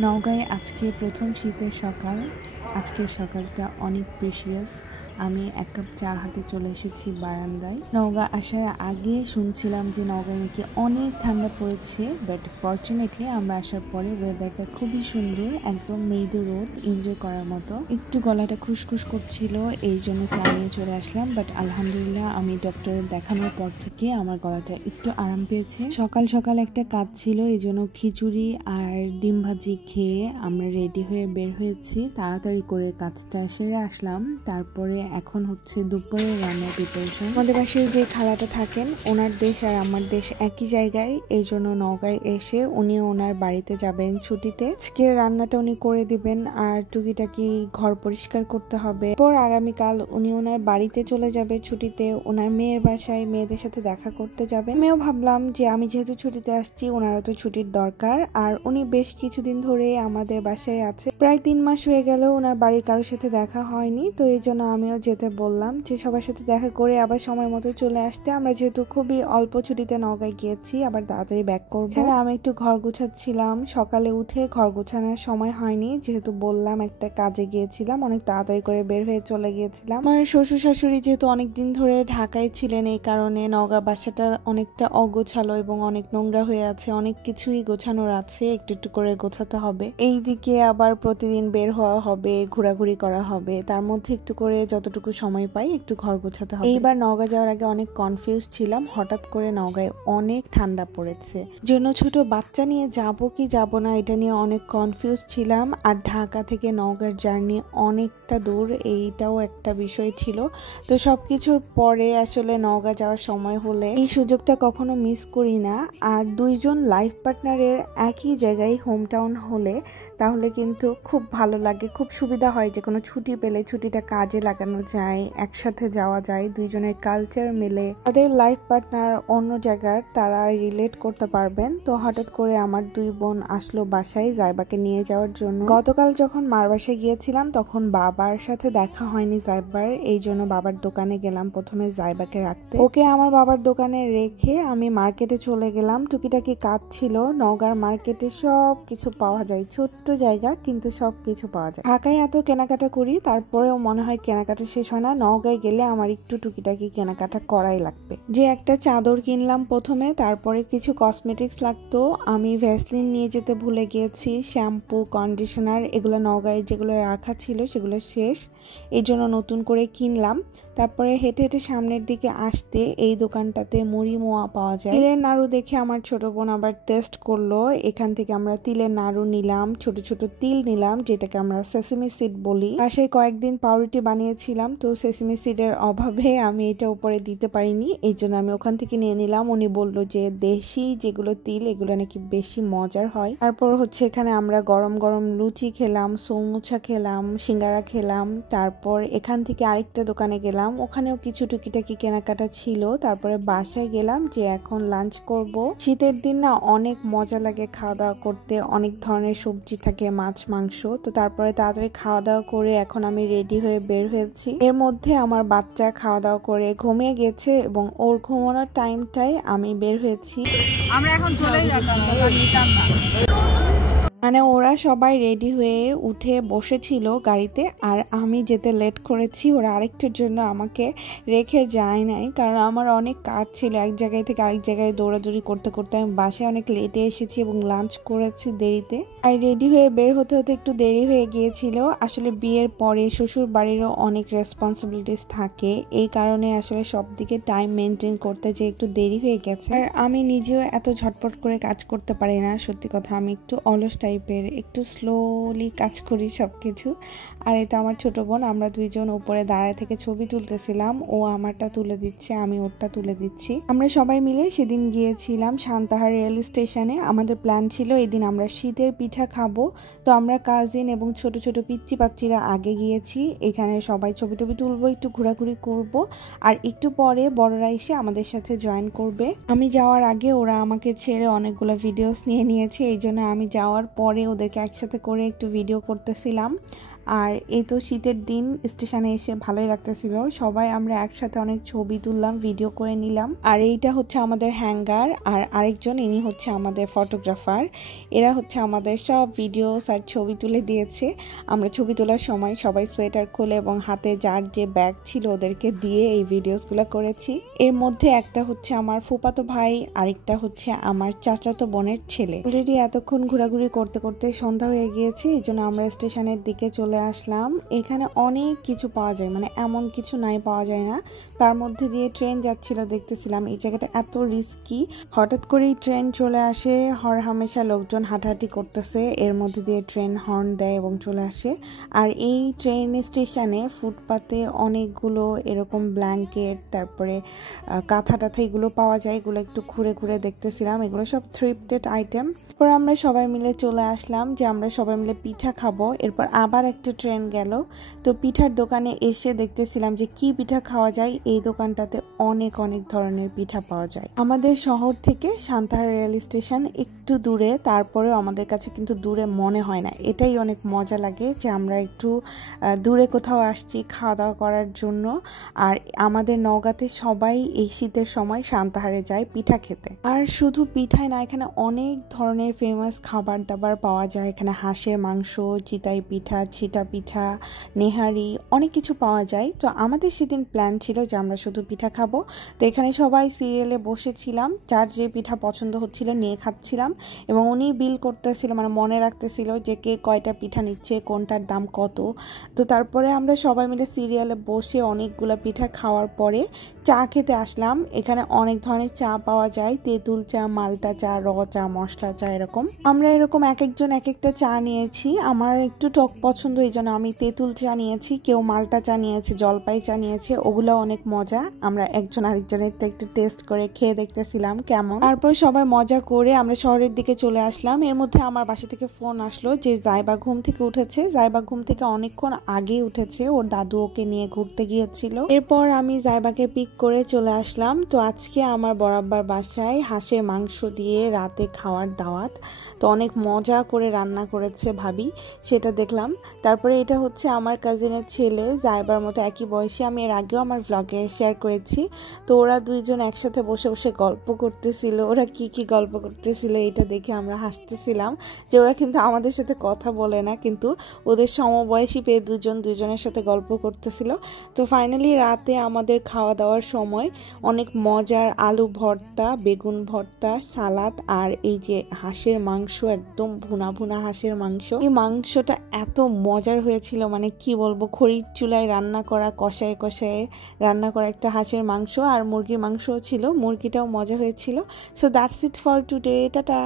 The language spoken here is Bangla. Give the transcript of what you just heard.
নওগাঁয় আজকে প্রথম শীতের সকাল। আজকের সকালটা অনেক প্রিশিয়াস। আমি এক কাপ চা হাতে চলে এসেছি বারান্দায়। নওগাঁ আসার আগে শুনছিলাম যে নওগাঁয় নাকি অনেক ঠান্ডা পড়েছে, বাট ফর্চুনেটলি আমরা আসার পরে ওয়েদারটা খুবই সুন্দর, একদম মৃদু রোদ, এনজয় করার মতো। একটু গলাটা খুসখুস করছিল, এই জন্য চা নিয়ে চলে আসলাম, বাট আলহামদুলিল্লাহ আমি ডক্টর দেখানোর পর থেকে আমার গলাটা একটু আরাম পেয়েছে। সকাল সকাল একটা কাজ ছিল, এই জন্য খিচুড়ি আর ডিম ভাজি খেয়ে আমরা রেডি হয়ে বের হয়েছি। তাড়াতাড়ি করে কাজটা সেরে আসলাম। তারপরে এখন হচ্ছে দুপুরের রান্নার প্রিপারেশন। আমাদের বাসায় যে খালাটা থাকেন, ওনার দেশ আর আমার দেশ একই জায়গায়, এই জন্য নওগাঁয় এসে উনি ওনার বাড়িতে যাবেন ছুটিতে। আজকে রান্নাটা উনি করে দিবেন আর টুকিটাকি ঘর পরিষ্কার করতে হবে। পর আগামীকাল উনি ওনার বাড়িতে চলে যাবে ছুটিতে, ওনার মেয়ের বাসায় মেয়েদের সাথে দেখা করতে যাবে। আমিও ভাবলাম যে আমি যেহেতু ছুটিতে আসছি, ওনারও তো ছুটির দরকার, আর উনি বেশ কিছুদিন ধরে আমাদের বাসায় আছে। প্রায় 3 মাস হয়ে গেল ওনার বাড়ির কারোর সাথে দেখা হয়নি, তো এই জন্য আমিও যেতে বললাম যে সবার সাথে দেখা করে আবার সময় মতো চলে আসতে। আমরা যেহেতু খুবই অল্প ছুটিতে নওগাঁয় গিয়েছি, আবার তাড়াতাড়ি ব্যাক করবো। আমি একটু ঘর গুছাচ্ছিলাম, সকালে উঠে ঘর গোছানোর সময় হয়নি, যেহেতু বললাম একটা কাজে গিয়েছিলাম, অনেক তাড়াতাড়ি করে বের হয়ে চলে গিয়েছিলাম। আমার শ্বশুর শাশুড়ি যেহেতু অনেকদিন ধরে ঢাকায় ছিলেন, এই কারণে নওগাঁ বাসাটা অনেকটা অগোছালো এবং অনেক নোংরা হয়ে আছে, অনেক কিছুই গোছানোর আছে, একটু একটু করে গোছাতে হবে। এইদিকে আবার প্রতিদিন বের হওয়া হবে, ঘোরাঘুরি করা হবে, তার মধ্যে একটু করে যতটুকু সময় পাই একটু ঘর গোছাতে হবে। এইবার নওগাঁ যাওয়ার আগে অনেক কনফিউজ ছিলাম, হঠাৎ করে নওগাঁয় অনেক ঠান্ডা পড়েছে, জন্য ছোট বাচ্চা নিয়ে যাব কি যাব না এটা নিয়ে অনেক কনফিউজ ছিলাম। আর ঢাকা থেকে নওগাঁর জার্নি অনেকটা দূর, এইটাও একটা বিষয় ছিল। তো সবকিছুর পরে আসলে নওগাঁ যাওয়ার সময় হলে এই সুযোগটা কখনো মিস করি না। আর দুইজন লাইফ পার্টনারের একই জায়গায় হোম টাউন হলে তাহলে কিন্তু খুব ভালো লাগে, খুব সুবিধা হয়, যে কোনো ছুটি পেলে ছুটিটা কাজে লাগানো যায়, একসাথে যাওয়া যায়, দুইজনের কালচার মিলে। তাদের লাইফ পার্টনার অন্য জায়গার, তারা রিলেট করতে পারবেন। তো হঠাৎ করে আমার 2 বোন আসলো বাসায় জাইবাকে নিয়ে যাওয়ার জন্য। গতকাল যখন মার বাসায় গিয়েছিলাম তখন বাবার সাথে দেখা হয়নি জাইবার, এই জন্য বাবার দোকানে গেলাম প্রথমে জাইবাকে রাখতে। ওকে আমার বাবার দোকানে রেখে আমি মার্কেটে চলে গেলাম, টুকিটাকি কাজ ছিল। নওগাঁর মার্কেটে সব কিছু পাওয়া যায়, ছোট্ট জায়গা কিন্তু সব কিছু পাওয়া যায়। ঢাকায় এত কেনাকাটা করি, তারপরেও মনে হয় কেনাকাটা শেষ হয় না। নওগাঁয় গেলে আমার একটু টুকিটাকি কেনাকাটা করাই লাগবে। যে একটা চাদর কিনলাম প্রথমে, তারপরে কিছু কসমেটিক্স লাগতো, আমি ভ্যাসলিন নিয়ে যেতে ভুলে গিয়েছি, শ্যাম্পু, কন্ডিশনার, এগুলো নওগাঁয় যেগুলো রাখা ছিল সেগুলো শেষ, এই জন্য নতুন করে কিনলাম। তারপরে হেঁটে হেঁটে সামনের দিকে আসতে এই দোকানটাতে মুড়ি মোয়া পাওয়া যায়। তিলের নাড়ু দেখে আমার ছোট বোন আবার টেস্ট করলো, এখান থেকে আমরা তিলের নাড়ু নিলাম, ছোট ছোট তিল নিলাম, যেটাকে আমরা সেসিমি সিড বলি। পাশে কয়েকদিন পাউরুটি বানিয়েছিলাম, তো সেসিমি সিডের অভাবে আমি এটা উপরে দিতে পারিনি, এই জন্য আমি ওখান থেকে নিয়ে নিলাম। উনি বললো যে দেশি যেগুলো তিল এগুলো নাকি বেশি মজার হয়। তারপর হচ্ছে এখানে আমরা গরম গরম লুচি খেলাম, সমুচা খেলাম, সিঙ্গারা খেলাম। তারপর এখান থেকে আরেকটা দোকানে গেলাম, ওখানেও কিছু টুকিটাকি কেনাকাটা ছিল। তারপরে বাসায় গেলাম যে এখন লাঞ্চ করব। শীতের দিন না অনেক মজা লাগে খাওয়া দাওয়া করতে, অনেক ধরনের সবজি থাকে, মাছ মাংস। তো তারপরে তাড়াতাড়ি খাওয়া দাওয়া করে এখন আমি রেডি হয়ে বের হয়েছি। এর মধ্যে আমার বাচ্চা খাওয়া দাওয়া করে ঘুমিয়ে গেছে এবং ওর ঘুমানোর টাইমটাই আমি বের হয়েছি। আমরা এখন চলে যেতাম, নিতাম না। মানে ওরা সবাই রেডি হয়ে উঠে বসেছিল গাড়িতে, আর আমি যেতে লেট করেছি, ওরা আরেকটার জন্য আমাকে রেখে যায় নাই, কারণ আমার অনেক কাজ ছিল, এক জায়গায় থেকে আরেক জায়গায় দৌড়াদৌড়ি করতে করতে আমি বাসায় অনেক লেটে এসেছি এবং লাঞ্চ করেছি দেরিতে। আর রেডি হয়ে বের হতে হতে একটু দেরি হয়ে গিয়েছিল। আসলে বিয়ের পরে শ্বশুর বাড়িরও অনেক রেসপন্সিবিলিটিস থাকে, এই কারণে আসলে সব দিকে টাইম মেনটেন করতে যে একটু দেরি হয়ে গেছে। আর আমি নিজেও এত ঝটপট করে কাজ করতে পারি না, সত্যি কথা, আমি একটু অলস টাইপের, একটু স্লোলি কাজ করি সবকিছু। আর এটা আমার ছোট বোন, আমরা দুইজন উপরে দাঁড়ায় থেকে ছবি তুলতেছিলাম, ও আমারটা তুলে দিচ্ছে, আমি ওরটা তুলে দিচ্ছি। আমরা সবাই মিলে সেদিন গিয়েছিলাম সান্তাহার রেল স্টেশনে। আমাদের প্ল্যান ছিল এদিন আমরা শীতের পিঠা খাবো, তো আমরা কাজিন এবং ছোট ছোট পিচ্চি পাচ্চিরা আগে গিয়েছি, এখানে সবাই ছবি টবি তুলবো, একটু ঘোরাঘুরি করব, আর একটু পরে বড়রা এসে আমাদের সাথে জয়েন করবে। আমি যাওয়ার আগে ওরা আমাকে ছেড়ে অনেকগুলো ভিডিওস নিয়ে নিয়েছে, এই জন্য আমি যাওয়ার পরে ওদেরকে একসাথে করে একটু ভিডিও করতেছিলাম। আর এই তো শীতের দিন স্টেশনে এসে ভালোই লাগতেছিল। সবাই আমরা একসাথে অনেক ছবি তুললাম, ভিডিও করে নিলাম। আর এইটা হচ্ছে আমাদের হ্যাঙ্গার, আর আরেকজন ইনি হচ্ছে আমাদের ফটোগ্রাফার। এরা হচ্ছে আমাদের সব ভিডিওস আর ছবি তুলে দিয়েছে। আমরা ছবি তোলার সময় সবাই সোয়েটার খুলে এবং হাতে যার যে ব্যাগ ছিল ওদেরকে দিয়ে এই ভিডিওসগুলো করেছি। এর মধ্যে একটা হচ্ছে আমার ফুফাতো ভাই, আরেকটা হচ্ছে আমার চাচাতো বোনের ছেলে। অলরেডি এতক্ষণ ঘোরাঘুরি করতে করতে সন্ধ্যা হয়ে গিয়েছে, এই জন্য আমরা স্টেশনের দিকে চলে আসলাম। এখানে অনেক কিছু পাওয়া যায়, মানে এমন কিছু নাই পাওয়া যায় না। তার মধ্যে দিয়ে ট্রেন যাচ্ছিল, দেখতেছিলাম এই জায়গাটা এত রিস্কি। হঠাৎ করেই ট্রেন চলে আসে, হরহামেশা লোকজন হাঁটাহাঁটি করতেছে, এর মধ্যে দিয়ে ট্রেন হর্ন দেয় এবং চলে আসে। আর এই ট্রেন স্টেশনে ফুটপাতে অনেকগুলো এরকম ব্ল্যাঙ্কেট, তারপরে কাঁথা টাথা এগুলো পাওয়া যায়। এগুলো একটু ঘুরে ঘুরে দেখতেছিলাম, এগুলো সব থ্রিফটেড আইটেম। এরপর আমরা সবাই মিলে চলে আসলাম যে আমরা সবাই মিলে পিঠা খাবো। এরপর আবার একটা ট্রেন গেল, তো পিঠার দোকানে এসে দেখতেছিলাম যে কি পিঠা খাওয়া যায়। এই দোকানটাতে অনেক অনেক ধরনের পিঠা পাওয়া যায়। আমাদের শহর থেকে সান্তাহার রেল স্টেশন একটু দূরে, তারপরেও আমাদের কাছে কিন্তু দূরে মনে হয় না। এটাই অনেক মজা লাগে যে আমরা একটু দূরে কোথাও আসছি খাওয়া দাওয়া করার জন্য। আর আমাদের নওগাঁতে সবাই এই শীতের সময় সান্তাহারে যায় পিঠা খেতে। আর শুধু পিঠাই না, এখানে অনেক ধরনের ফেমাস খাবার দাবার পাওয়া যায়। এখানে হাঁসের মাংস, চিতাই পিঠা, ছিটা পিঠা, নেহারি, অনেক কিছু পাওয়া যায়। তো আমাদের সেদিন প্ল্যান ছিল যে আমরা শুধু পিঠা খাবো। তো এখানে সবাই সিরিয়ালে বসেছিলাম, যার যে পিঠা পছন্দ হচ্ছিল নিয়ে খাচ্ছিলাম, এবং উনি বিল করতেছিল, মানে মনে রাখতেছিল যে কে কয়টা পিঠা নিচ্ছে, কোনটার দাম কত। তো তারপরে আমরা সবাই মিলে সিরিয়ালে বসে অনেকগুলো পিঠা খাওয়ার পরে চা খেতে আসলাম। এখানে অনেক ধরনের চা পাওয়া যায়, তেঁতুল চা, মালটা চা, র চা, মশলা চা, এরকম। আমরা এরকম এক একজন এক একটা চা নিয়েছি। আমার একটু টক পছন্দ, এই জন্য আমি তেঁতুল চা নিয়েছি, কেউ মালটা চা নিয়েছে, জলপাই চা নিয়েছে। ওগুলো অনেক মজা। আমরা একজন আরেকজনের একটু টেস্ট করে খেয়ে দেখতেছিলাম কেমন। তারপর সবাই মজা করে আমরা শহরের দিকে চলে আসলাম। এর মধ্যে আমার বাসা থেকে ফোন আসলো যে জাইবা ঘুম থেকে উঠেছে। জাইবা ঘুম থেকে অনেকক্ষণ আগে উঠেছে, ওর দাদু ওকে নিয়ে ঘুরতে গিয়েছিল। এরপর আমি জাইবাকে পিক করে চলে আসলাম। তো আজকে আমার বরাবর বাসায় হাঁসের মাংস দিয়ে রাতে খাওয়ার দাওয়াত। তো অনেক মজা করে রান্না করেছে ভাবি, সেটা দেখলাম। তারপরে এটা হচ্ছে আমার কাজিনের ছেলে, জাইবার মতো একই বয়সী। আমি এর আগেও আমার ভ্লগে শেয়ার করেছি। তো ওরা দুইজন একসাথে বসে বসে গল্প করতেছিল। ওরা কি কি গল্প করতেছিল এটা দেখে আমরা হাসতেছিলাম যে ওরা কিন্তু আমাদের সাথে কথা বলে না, কিন্তু ওদের সমবয়সী পেয়ে দুজনের সাথে গল্প করতেছিল। তো ফাইনালি রাতে আমাদের খাওয়া দাওয়ার সময় অনেক মজার আলু ভর্তা, বেগুন ভর্তা, সালাদ, আর এই যে হাঁসের মাংস, একদম ভুনা ভুনা হাঁসের মাংস। এই মাংসটা এত মজার হয়েছিল, মানে কি বলবো, খড়ির চুলায় রান্না করা, কষায় কষায় রান্না করা একটা হাঁসের মাংস। আর মুরগির মাংসও ছিল, মুরগিটাও মজা হয়েছিল। So that's it for today, tata.